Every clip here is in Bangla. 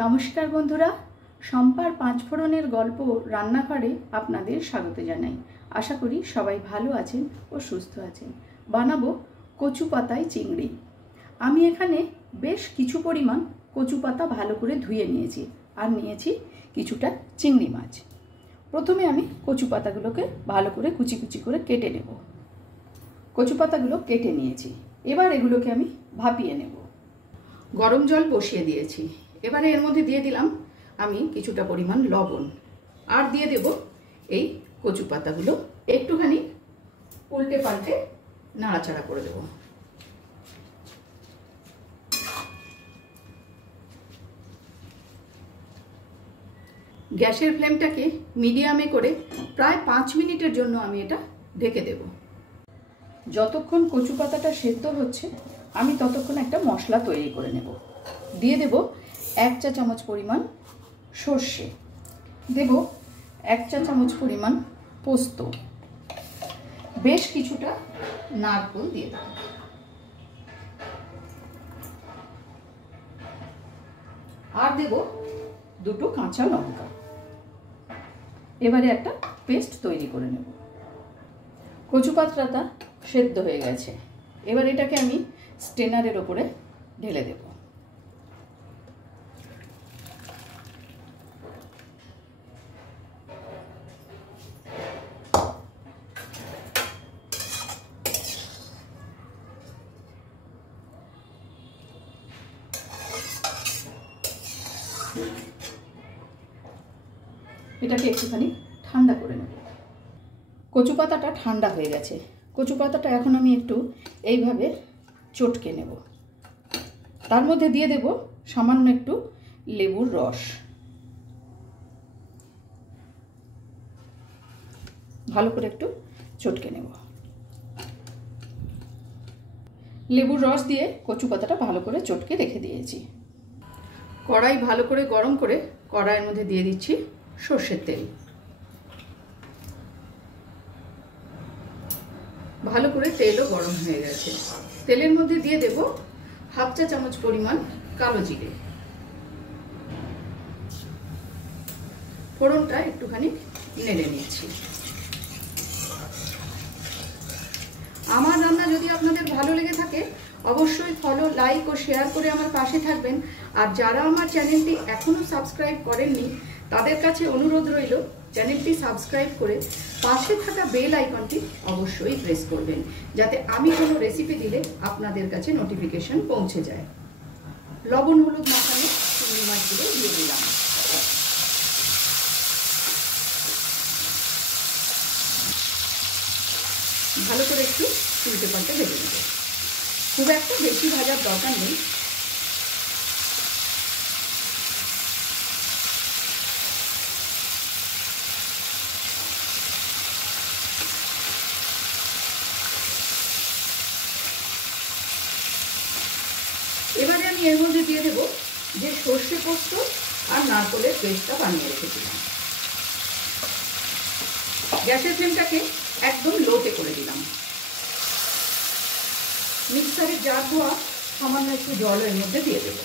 নমস্কার বন্ধুরা, শম্পার পাঁচফোড়নের গল্প রান্নাঘরে আপনাদের স্বাগত জানাই। আশা করি সবাই ভালো আছেন ও সুস্থ আছেন। বানাবো কচু পাতায় চিংড়ি। আমি এখানে বেশ কিছু পরিমাণ কচু পাতা ভালো করে ধুয়ে নিয়েছি আর নিয়েছি কিছুটা চিংড়ি মাছ। প্রথমে আমি কচু পাতাগুলোকে ভালো করে কুচি কুচি করে কেটে নেব। কচু পাতাগুলো কেটে নিয়েছি, এবার এগুলোকে আমি ভাপিয়ে নেব। গরম জল বসিয়ে দিয়েছি, এবারে এর মধ্যে দিয়ে দিলাম আমি কিছুটা পরিমাণ লবণ আর দিয়ে দেব এই কচু পাতাগুলো। একটুখানি উল্টে পাল্টে নাড়াচাড়া করে দেব। গ্যাসের ফ্লেমটাকে মিডিয়ামে করে প্রায় 5 মিনিটের জন্য আমি এটা ঢেকে দেব। যতক্ষণ কচু পাতাটা সেদ্ধ হচ্ছে আমি ততক্ষণ একটা মশলা তৈরি করে নেব। দিয়ে দেব 1 চা চামচ পরিমাণ সর্ষে, দেব 1 চা চামচ পরিমাণ পোস্ত, বেশ কিছুটা নারকেল দিয়ে দেব, আর দেব 2টো কাঁচা লঙ্কা। এবারে একটা পেস্ট তৈরি করে নেব। কচু পাতাটা সেদ্ধ হয়ে গেছে, এবার এটাকে আমি স্ট্রেনারের ওপরে ঢেলে দেব। এটাকে একটুখানি ঠান্ডা করে নেব। কচু পাতাটা ঠান্ডা হয়ে গেছে, কচু পাতাটা এখন আমি একটু এইভাবে চটকে নেব। তার মধ্যে দিয়ে দেব সামান্য একটু লেবুর রস। ভালো করে একটু চটকে নেব। লেবুর রস দিয়ে কচু পাতাটা ভালো করে চটকে রেখে দিয়েছি। কড়াই ভালো করে গরম করে কড়াইয়ের মধ্যে দিয়ে দিচ্ছি সর্ষের তেল। ভালো করে তেলও গরম হয়ে গেছে, তেলের মধ্যে দিয়ে দেব 1/2 চা চামচ পরিমাণ কালো জিরে। ফোড়নটা একটুখানি নেড়ে নিচ্ছি। আমার রান্না যদি আপনাদের ভালো লেগে থাকে অবশ্যই ফলো, লাইক ও শেয়ার করে আমার পাশে থাকবেন। আর যারা আমার চ্যানেলটি এখনো সাবস্ক্রাইব করেননি তাদের কাছে অনুরোধ রইল চ্যানেলটি সাবস্ক্রাইব করে পাশে থাকা বেল আইকনটি অবশ্যই প্রেস করবেন, যাতে আমি কোনো রেসিপি দিলে আপনাদের কাছে নোটিফিকেশন পৌঁছে যায়। লবণ হলুদ মাখানো চিংড়ি মাছগুলো দিয়ে দিলাম। ভালো করে একটু উল্টে পাল্টে ভেজে নেব। খুব একটা বেশি ভাজার দরকার নেই। এবারে আমি এর মধ্যে দিয়ে দেব যে সর্ষে পোস্ত আর নারকেলের পেস্টটা বানিয়ে রেখেছিলাম। গ্যাসের ফ্লেমটাকে একদম লোতে করে দিলাম। মিক্সারের জার ধোয়া সামান্য একটু জল এর মধ্যে দিয়ে দেব।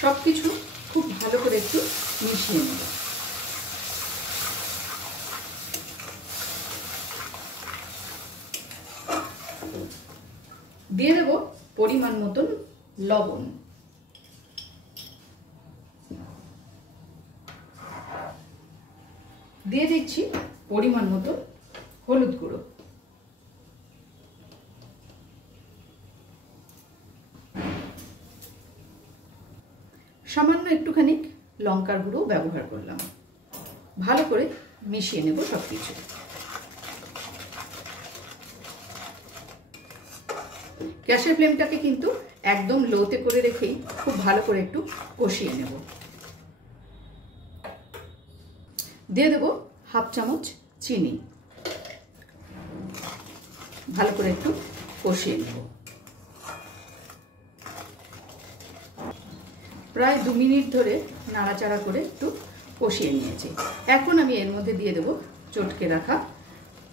সবকিছু খুব ভালো করে একটু মিশিয়ে নেব। দিয়ে দেব পরিমাণ মতন লবণ, দিয়ে দিচ্ছি পরিমাণ মতো হলুদ গুঁড়ো, সামান্য একটুখানি লঙ্কার গুঁড়ো ব্যবহার করলাম। ভালো করে মিশিয়ে নেব সবকিছু। গ্যাসের ফ্লেমটাকে কিন্তু একদম লোতে করে রেখেই খুব ভালো করে একটু কষিয়ে নেব। দিয়ে দেব 1/2 চামচ চিনি। ভালো করে একটু কষিয়ে নেব। প্রায় 2 মিনিট ধরে নাড়াচাড়া করে একটু কষিয়ে নিয়েছি। এখন আমি এর মধ্যে দিয়ে দেব চটকে রাখা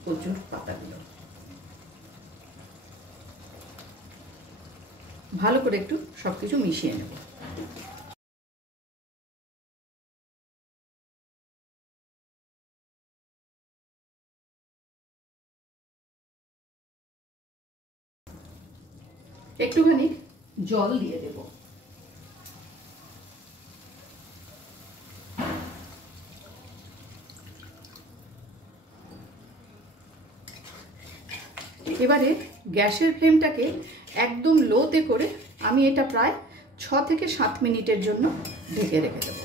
কচুর পাতাগুলো। ভালো করে একটু সব কিছু মিশিয়ে নেব। একটুখানি জল দিয়ে দেব। এবারে গ্যাসের ফ্লেমটাকে একদম লোতে করে আমি এটা প্রায় 6 থেকে 7 মিনিটের জন্য ঢেকে রেখে দেব।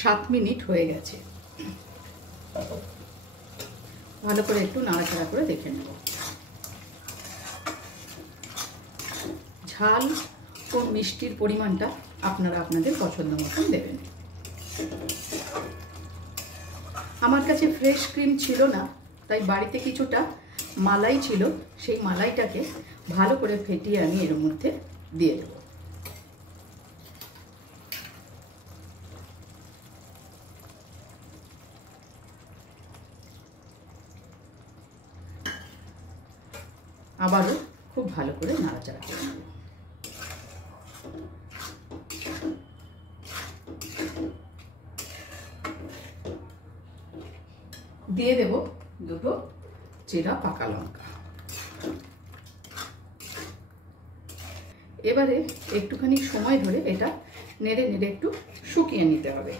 সাত মিনিট হয়ে গেছে। ভালো করে একটু নাড়াচাড়া করে দেখে নেব। ঝাল ও মিষ্টির পরিমাণটা আপনারা আপনাদের পছন্দ মতন দেবেন। আমার কাছে ফ্রেশ ক্রিম ছিল না, তাই বাড়িতে কিছুটা মালাই ছিল, সেই মালাইটাকে ভালো করে ফেটিয়ে আমি এর মধ্যে দিয়ে দেব। আবারও খুব ভালো করে নাড়াচাড়া করে নেব। দিয়ে দেব দুটো চিরা পাকা লঙ্কা। এবারে একটুখানি সময় ধরে এটা নেড়ে নেড়ে একটু শুকিয়ে নিতে হবে।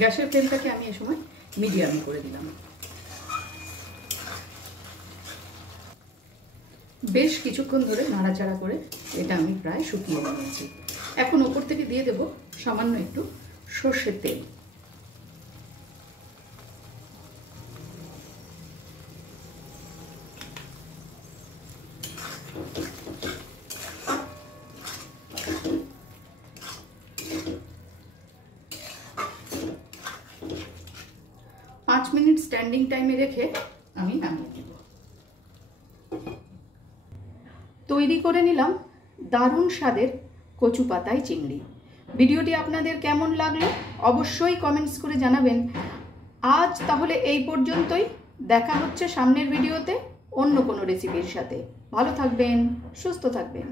গ্যাসের ফ্লেমটাকে আমি এই সময় মিডিয়ামে করে দিলাম। বেশ কিছুক্ষণ ধরে নাড়াচাড়া করে এটা আমি প্রায় শুকিয়ে নিয়েছি। এখন ওপর থেকে দিয়ে দেব সামান্য একটু সর্ষের তেল। পাঁচ মিনিট স্ট্যান্ডিং টাইমে রেখে আমি নামিয়ে নেব। তৈরি করে নিলাম দারুণ স্বাদের কচু পাতায় চিংড়ি। ভিডিওটি আপনাদের কেমন লাগলো অবশ্যই কমেন্টস করে জানাবেন। আজ তাহলে এই পর্যন্তই। দেখা হচ্ছে সামনের ভিডিওতে অন্য কোনো রেসিপির সাথে। ভালো থাকবেন, সুস্থ থাকবেন।